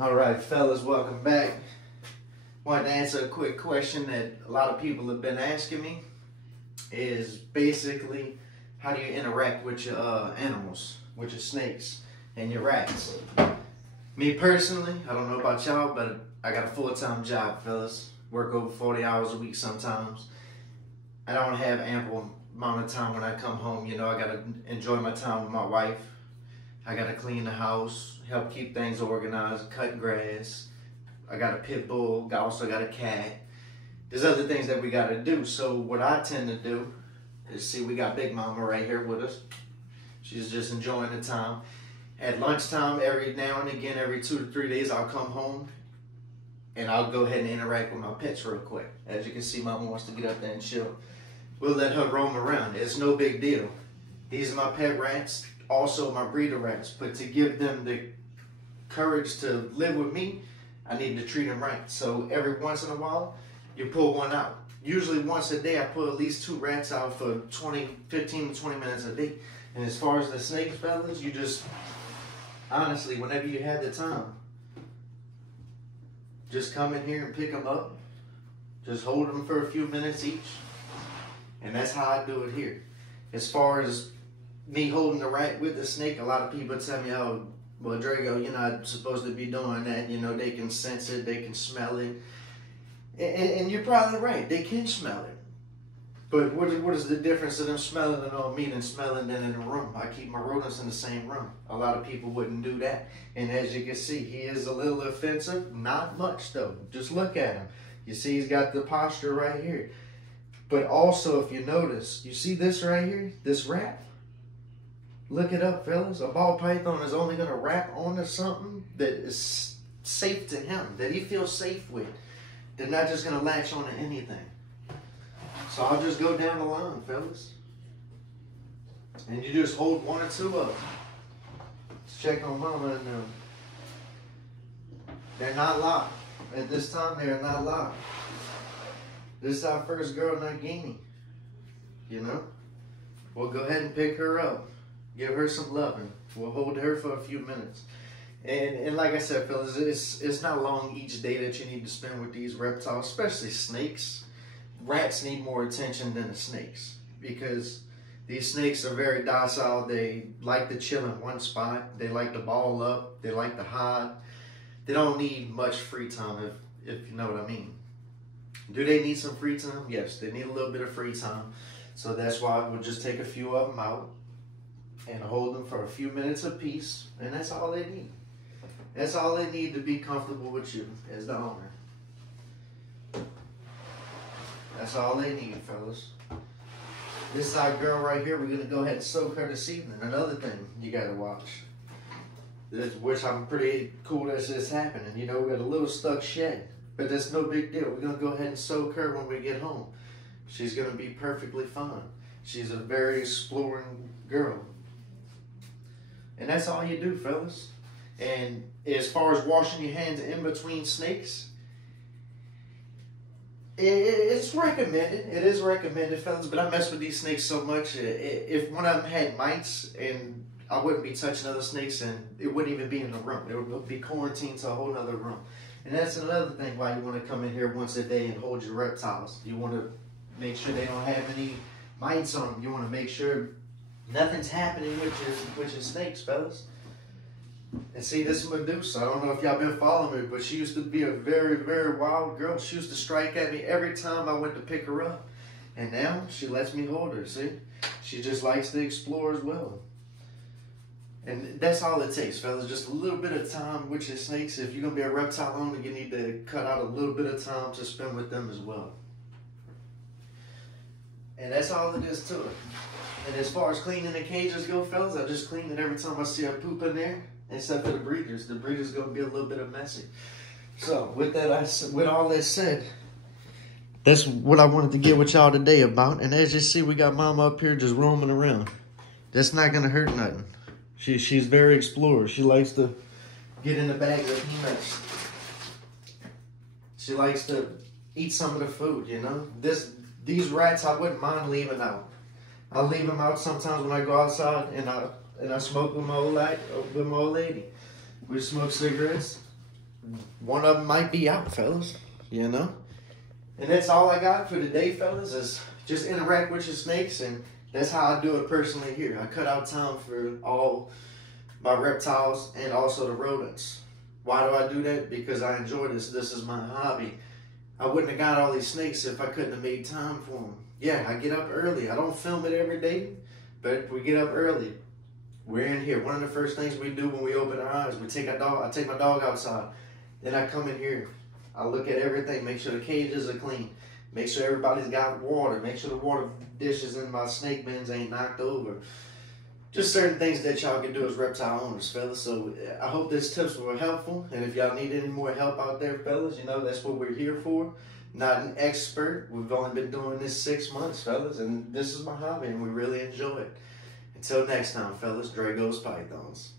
All right, fellas, welcome back. Wanted to answer a quick question that a lot of people have been asking me. Is basically, how do you interact with your animals, with your snakes and your rats? Me personally, I don't know about y'all, but I got a full-time job, fellas. Work over 40 hours a week sometimes. I don't have ample amount of time when I come home. You know, I gotta enjoy my time with my wife. I gotta clean the house, help keep things organized, cut grass. I got a pit bull, I also got a cat. There's other things that we gotta do. So what I tend to do is, see, we got Big Mama right here with us. She's just enjoying the time. At lunchtime, every now and again, every 2 to 3 days, I'll come home and I'll go ahead and interact with my pets real quick. As you can see, Mama wants to get up there and chill. We'll let her roam around. It's no big deal. These are my pet rats, also my breeder rats. But to give them the courage to live with me, I need to treat them right. So every once in a while, you pull one out. Usually once a day, I pull at least 2 rats out for 15 to 20 minutes a day. And as far as the snakes, fellas, you just, honestly, whenever you have the time, just come in here and pick them up. Just hold them for a few minutes each. And that's how I do it here. As far as me holding the rat with the snake, a lot of people tell me, oh, well, Drago, you're not supposed to be doing that. You know, they can sense it, they can smell it. And you're probably right, they can smell it. But what is the difference of them smelling it on me than smelling it in the room? I keep my rodents in the same room. A lot of people wouldn't do that. And as you can see, he is a little offensive. Not much, though. Just look at him. You see he's got the posture right here. But also, if you notice, you see this right here? This wrap? Look it up, fellas. A ball python is only going to wrap onto something that is safe to him, that he feels safe with. They're not just going to latch onto anything. So I'll just go down the line, fellas. And you just hold 1 or 2 of them. Let's check on Mama and them. They're not locked. At this time, they're not locked. This is our first girl, Nagini. You know? We'll go ahead and pick her up. Give her some loving. We'll hold her for a few minutes. And like I said, fellas, it's not long each day that you need to spend with these reptiles, especially snakes. Rats need more attention than the snakes, because these snakes are very docile. They like to chill in one spot. They like to ball up. They like to hide. They don't need much free time, if you know what I mean. Do they need some free time? Yes, they need a little bit of free time. So that's why we'll just take a few of them out and hold them for a few minutes apiece, and that's all they need. That's all they need to be comfortable with you as the owner. That's all they need, fellas. This is our girl right here. We're going to go ahead and soak her this evening. Another thing you got to watch, which I'm pretty cool that this happening. You know, we got a little stuck shed, but that's no big deal. We're going to go ahead and soak her when we get home. She's going to be perfectly fine. She's a very exploring girl. And that's all you do, fellas. And as far as washing your hands in between snakes, it's recommended. It is recommended, fellas, but I mess with these snakes so much. If one of them had mites, and I wouldn't be touching other snakes, and it wouldn't even be in the room. It would be quarantined to a whole other room. And that's another thing why you want to come in here once a day and hold your reptiles. You want to make sure they don't have any mites on them. You want to make sure nothing's happening with your snakes, fellas. And see, this is Medusa. I don't know if y'all been following me, but she used to be a very, very wild girl. She used to strike at me every time I went to pick her up. And now she lets me hold her, see? She just likes to explore as well. And that's all it takes, fellas. Just a little bit of time with your snakes. If you're going to be a reptile owner, you need to cut out a little bit of time to spend with them as well. And that's all it is to it. And as far as cleaning the cages go, fellas, I just clean it every time I see a poop in there. Except for the breeders. The breeders going to be a little bit of messy. So, with all that said, that's what I wanted to get with y'all today about. And as you see, we got Mama up here just roaming around. That's not going to hurt nothing. She's very explorer. She likes to get in the bag with peanuts. She likes to eat some of the food, you know. These rats, I wouldn't mind leaving out. I leave them out sometimes when I go outside, and I smoke with my old lady. We smoke cigarettes, one of them might be out, fellas, you know? And that's all I got for today, fellas, is just interact with your snakes, and that's how I do it personally here. I cut out time for all my reptiles and also the rodents. Why do I do that? Because I enjoy this. This is my hobby. I wouldn't have got all these snakes if I couldn't have made time for them. Yeah, I get up early. I don't film it every day, but we get up early. We're in here. One of the first things we do when we open our eyes, I take my dog outside. Then I come in here. I look at everything, make sure the cages are clean, make sure everybody's got water, make sure the water dishes in my snake bins ain't knocked over. Just certain things that y'all can do as reptile owners, fellas. So I hope these tips were helpful. And if y'all need any more help out there, fellas, you know that's what we're here for. Not an expert. We've only been doing this 6 months, fellas, and this is my hobby, and we really enjoy it. Until next time, fellas, Drago's Pythons.